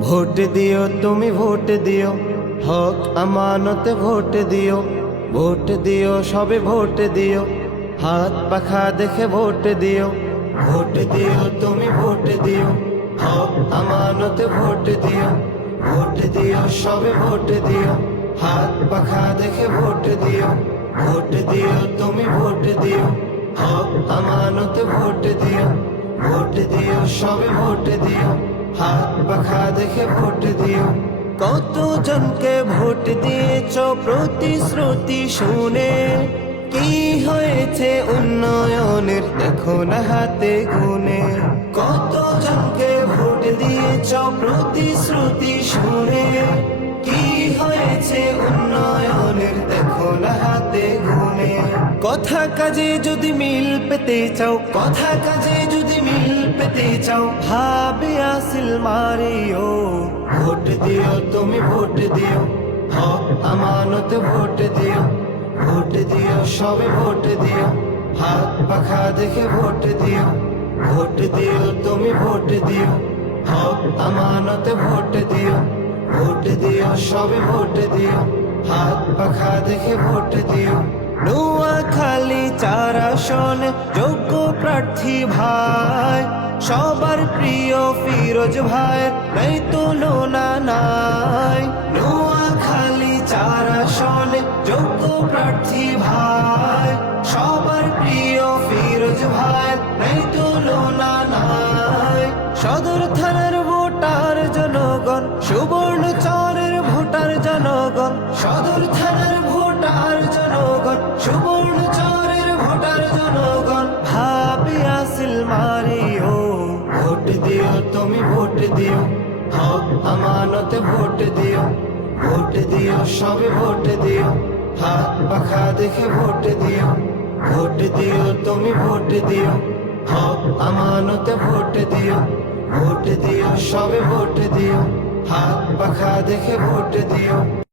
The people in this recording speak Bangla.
ভোট দিও তুমি ভোট দিও হক আমানতে ভোট দিও ভোট দিও সবে ভোট দিও হাত পাখা দেখে ভোট দিও ভোট দিও তুমি ভোট দিও হক আমানতে ভোট দিও ভোট দিও সবে ভোট দিও হাত পাখা দেখে ভোট দিও ভোট দিও তুমি ভোট দিও হক আমানতে ভোট দিও ভোট দিও সবে ভোট দিও হাত পাখা দেখে ভোট দিও। কত জনকে ভোট দিয়েছ প্রতিশ্রুতি শুনে? কি হয়েছে উন্নয়নের? দেখো না হাতে গুনে। কত জনকে ভোট দিয়েছ প্রতিশ্রুতি শুনে? কি হয়েছে উন্নয়নের? দেখো না হাতে গুনে। কথা কাজে যদি মিল পেতে চাও, কথা কাজে যদি পেতে চাও ভাবে আসিল মারিও। ভোট দিও, তুমি ভোট দিও। হক, আমানত, ভোট দিও। ভোট দিও, সবে ভোট দিও। হাত পাখা দেখে ভোট দিও। ভোট দিও, তুমি ভোট দিও। হক, আমানত, ভোট দিও। ভোট দিও, সবে ভোট দিও। হাত পাখা দেখে ভোট দিও। নোয়া খালি চার আসন, যোগ্য প্রার্থী ভাই। সবার প্রিয় ফিরোজ ভাই নাই তুলনা নাই নোয়া খালি চার আসন যোগ্য প্রার্থী ভাই, সবার প্রিয় ফিরোজ ভাই নাই তুলনা নাই সদর থানার ভোটার জনগণ, সুবর্ণ চরের ভোটার জনগণ, সদর থানার দিও। হক আমানত ভোট দিও। ভোট দিও, সবে ভোট দিও। হাত পাখা দেখে ভোট দিও। ভোট দিও, তুমি ভোট দিও। হক আমানত ভোট দিও। ভোট দিও, সবে ভোট দিও। হাত পাখা দেখে ভোট দিও।